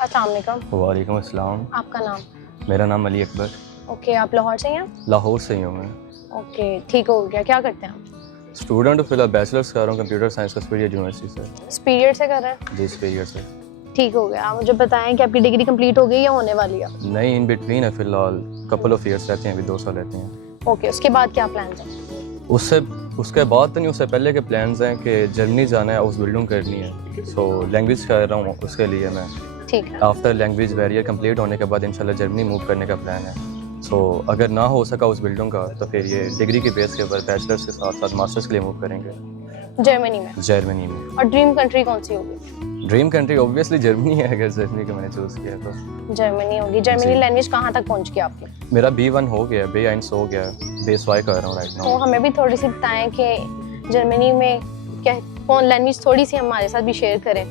السلام علیکم. وعلیکم السلام. آپ کا نام؟ میرا نام علی اکبر. اوکے, آپ لاہور سے ہیں؟ لاہور سے ہی ہوں میں. اوکے, ٹھیک ہو گیا. کیا کرتے ہیں آپ؟ اسٹوڈنٹ فی الحال بیچلرس کر رہا ہوں کمپیوٹر سائنس کا سپیریئر یونیورسٹی سے. سپیریئر سے کر رہے ہیں؟ جی سپیریئر سے. ٹھیک ہو گیا. آپ مجھے بتائیں کہ آپ کی ڈگری کمپلیٹ ہو گئی یا ہونے والی ہے؟ نہیں, ان بٹوین ہے فی الحال. کپل آف ایئرس رہتے ہیں, ابھی 2 سال رہتے ہیں. اوکے, اس کے بعد کیا پلانس ہیں؟ اس کے بعد تو نہیں, اس سے پہلے کے پلانز ہیں کہ جرمنی جانا ہے, ہاؤس بلڈنگ کرنی ہے. سو لینگویج کر رہا ہوں اس کے لیے میں. ٹھیک ہے. آفٹر لینگویج بیریئر کمپلیٹ ہونے کے بعد انشاءاللہ جرمنی موو کرنے کا پلان ہے. سو اگر نہ ہو سکا اس بلڈنگ کا تو پھر یہ ڈگری کی بیس کے اوپر بیچلرس کے ساتھ ساتھ ماسٹرس کے لیے موو کریں گے جرمنی میں؟ جرمنی میں. اور ڈریم کنٹری کون سی ہوگی؟ ڈریم کنٹری اوبویسلی جرمنی ہے, اگر جرمنی کو میں نے چوز کیا تو جرمنی ہوگی. جرمنی لینگویج کہاں تک پہنچ گیا آپ کی؟ میرا B1 ہو گیا, B1 ہو گیا, بیس وائی کر رہا ہوں رائٹ تو ناؤ. ہمیں بھی تھوڑی سی بتائیں کہ جرمنی میں کیا کون لینگویج تھوڑی سی ہمارے ساتھ بھی شیئر کریں.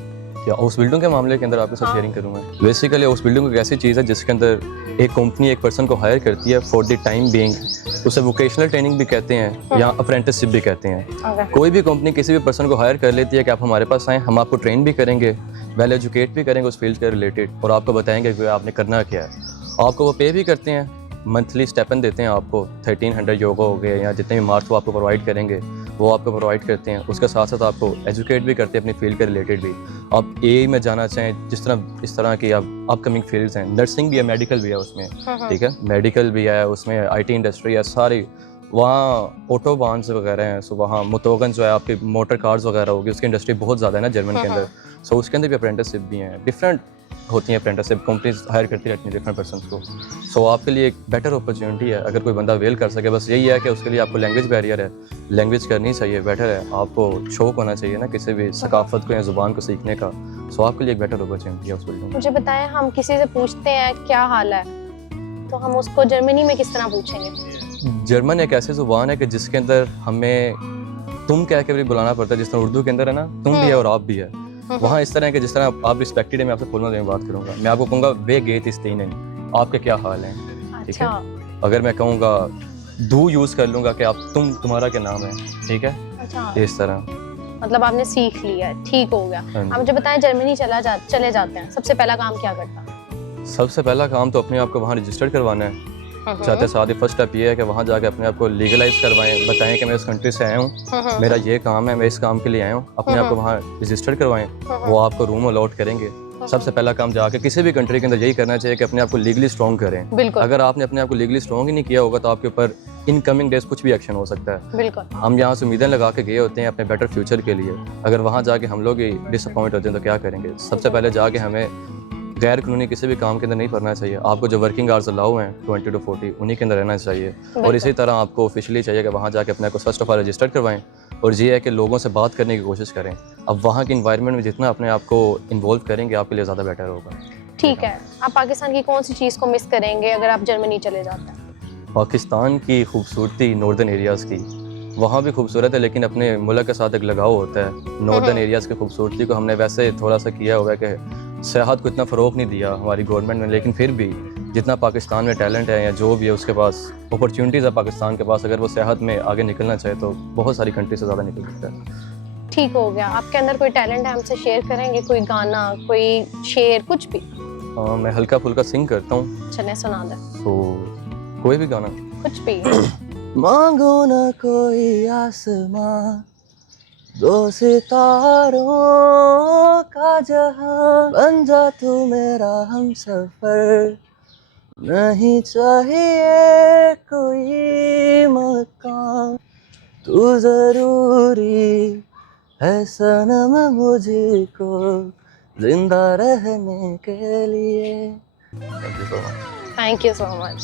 کیا ہاؤس بلڈنگ کے معاملے کے اندر آپ کے ساتھ شیئرنگ کروں میں. بیسیکلی ہاؤس بلڈنگ ایک ایسی چیز ہے جس کے اندر ایک کمپنی ایک پرسن کو ہائر کرتی ہے فار دی ٹائم بینگ. اسے ووکیشنل ٹریننگ بھی کہتے ہیں یا اپرینٹس شپ بھی کہتے ہیں. کوئی بھی کمپنی کسی بھی پرسن کو ہائر کر لیتی ہے کہ آپ ہمارے پاس آئیں, ہم آپ کو ٹرین بھی کریں گے, ویل ایجوکیٹ بھی کریں گے اس فیلڈ کے ریلیٹڈ, اور آپ کو بتائیں گے کہ آپ نے کرنا کیا ہے. آپ کو وہ پے بھی کرتے ہیں, منتھلی اسٹیپن دیتے ہیں آپ کو, 1300 یوگا ہو گئے یا جتنے بھی مارکس وہ آپ کو پرووائڈ کریں گے وہ آپ کو پرووائڈ کرتے ہیں. اس کے ساتھ ساتھ آپ کو ایجوکیٹ بھی کرتے ہیں اپنی فیلڈ کے ریلیٹڈ بھی. آپ اے میں جانا چاہیں, اس طرح کی اپ کمنگ فیلڈز ہیں, نرسنگ بھی ہے, میڈیکل بھی ہے اس میں, ٹھیک ہے, میڈیکل بھی ہے اس میں, IT انڈسٹری ہے ساری. وہاں آٹو بانس وغیرہ ہیں, سو وہاں متوگن جو ہے آپ کی موٹر کارز وغیرہ ہوگی, اس کی انڈسٹری بہت زیادہ ہے نا جرمن کے اندر. سو اس کے اندر بھی اپرینٹس شپ بھی ہیں, ڈفرینٹ ہوتی ہیں اپرینٹس شپ, کمپنیز ہائر کرتی رہتی ہیں ڈفرینٹ پرسنس کو. سو آپ کے لیے ایک بیٹر اپرچونیٹی ہے اگر کوئی بندہ ویل کر سکے. بس یہی ہے کہ اس کے لیے آپ کو لینگویج بیریئر ہے, لینگویج کرنی چاہیے, بیٹر ہے. آپ کو شوق ہونا چاہیے نا کسی بھی ثقافت کو یا زبان کو سیکھنے کا. سو آپ کے لیے ایک بیٹر اپرچونیٹی ہے اس بلڈنگ. مجھے بتائیں, ہم کسی سے پوچھتے ہیں کیا حال ہے, تو ہم اس کو جرمنی میں کس طرح پوچھیں گے؟ جرمن ایک ایسی زبان ہے کہ جس کے اندر ہمیں تم کہہ کے بھی بلانا پڑتا ہے, جس طرح اردو کے اندر ہے نا تم بھی ہے اور آپ بھی ہے. وہاں اس طرح ہے کہ جس طرح آپ رسپیکٹڈ ہے, میں آپ سے فورمل میں بات کروں گا, میں آپ کو کہوں گا وے گیت استینن, آپ کے کیا حال ہیں, ٹھیک ہے. اگر میں کہوں گا دو یوز کر لوں گا کہ آپ تمہارا کیا نام ہے, ٹھیک ہے, اس طرح. مطلب آپ نے سیکھ لیا ہے, ٹھیک ہو گیا. آپ مجھے بتائیں, جرمنی چلے جاتے ہیں, سب سے پہلا کام کیا کرتا ہے؟ سب سے پہلا کام تو اپنے آپ کو وہاں رجسٹر کروانا ہے. چاہتے ساتھ ہی فرسٹ اسٹیپ یہ ہے کہ وہاں جا کے اپنے آپ کو لیگلائز کروائیں, بتائیں کہ میں اس کنٹری سے آیا ہوں, میرا یہ کام ہے, میں اس کام کے لیے آیا ہوں. اپنے آپ کو وہاں رجسٹر کروائیں, وہ آپ کو روم الاٹ کریں گے. سب سے پہلا کام جا کے کسی بھی کنٹری کے اندر یہی کرنا چاہیے کہ اپنے آپ کو لیگلی اسٹرانگ کریں. اگر آپ نے اپنے آپ کو لیگلی اسٹرانگ ہی نہیں کیا ہوگا تو آپ کے اوپر ان کمنگ ڈیز کچھ بھی ایکشن ہو سکتا ہے. ہم یہاں سے امیدیں لگا کے گئے ہوتے ہیں اپنے بیٹر فیوچر کے لیے, اگر وہاں جا کے ہم لوگ ہی ڈس اپوائنٹ ہوتے ہیں تو کیا کریں گے. سب سے پہلے جا کے ہمیں غیر قانونی کسی بھی کام کے اندر نہیں پڑنا چاہیے. آپ کو جو ورکنگ آورز الاؤ ہیں 20 to 40 انہیں کے اندر رہنا چاہیے. اور اسی طرح آپ کو آفیشلی چاہیے کہ وہاں جا کے اپنے آپ کو فرسٹ آف آل رجسٹر کروائیں, اور یہ ہے کہ لوگوں سے بات کرنے کی کوشش کریں. اب وہاں کی انوائرمنٹ میں جتنا اپنے آپ کو انوالو کریں گے آپ کے لیے زیادہ بیٹر ہوگا. ٹھیک ہے. آپ پاکستان کی کون سی چیز کو مس کریں گے اگر آپ جرمنی چلے جاتے ہیں؟ پاکستان کی خوبصورتی, ناردرن ایریاز کی, وہاں بھی خوبصورت ہے لیکن اپنے ملک کے ساتھ ایک لگاؤ ہوتا ہے. ناردرن ایریاز کی خوبصورتی کو ہم نے ویسے تھوڑا سا کیا ہوا ہے کہ سیاحت کو اتنا فروغ نہیں دیا ہماری گورنمنٹ نے, لیکن پھر بھی جتنا پاکستان میں ٹیلنٹ ہے یا جو بھی ہے اس کے پاس اپرچونیٹیز ہے پاکستان کے پاس, اگر وہ سیاحت میں آگے نکلنا چاہے تو بہت ساری کنٹری سے زیادہ نکل سکتا ہے. ٹھیک ہو گیا. آپ کے اندر کوئی ٹیلنٹ ہے, ہم سے شیئر کریں گے, کوئی گانا, کوئی شعر, کچھ بھی؟ ہاں, میں ہلکا پھلکا سنگ کرتا ہوں. چلیں سنا دیں. تو کوئی بھی گانا, کچھ بھی. مانگو نہ کوئی آسمان, 2 ستاروں کا جہاں, بن جا تو میرا ہم سفر, نہیں چاہیے کوئی مقام, تو ضروری ہے صنم مجھ کو زندہ رہنے کے لیے. Thank you so much.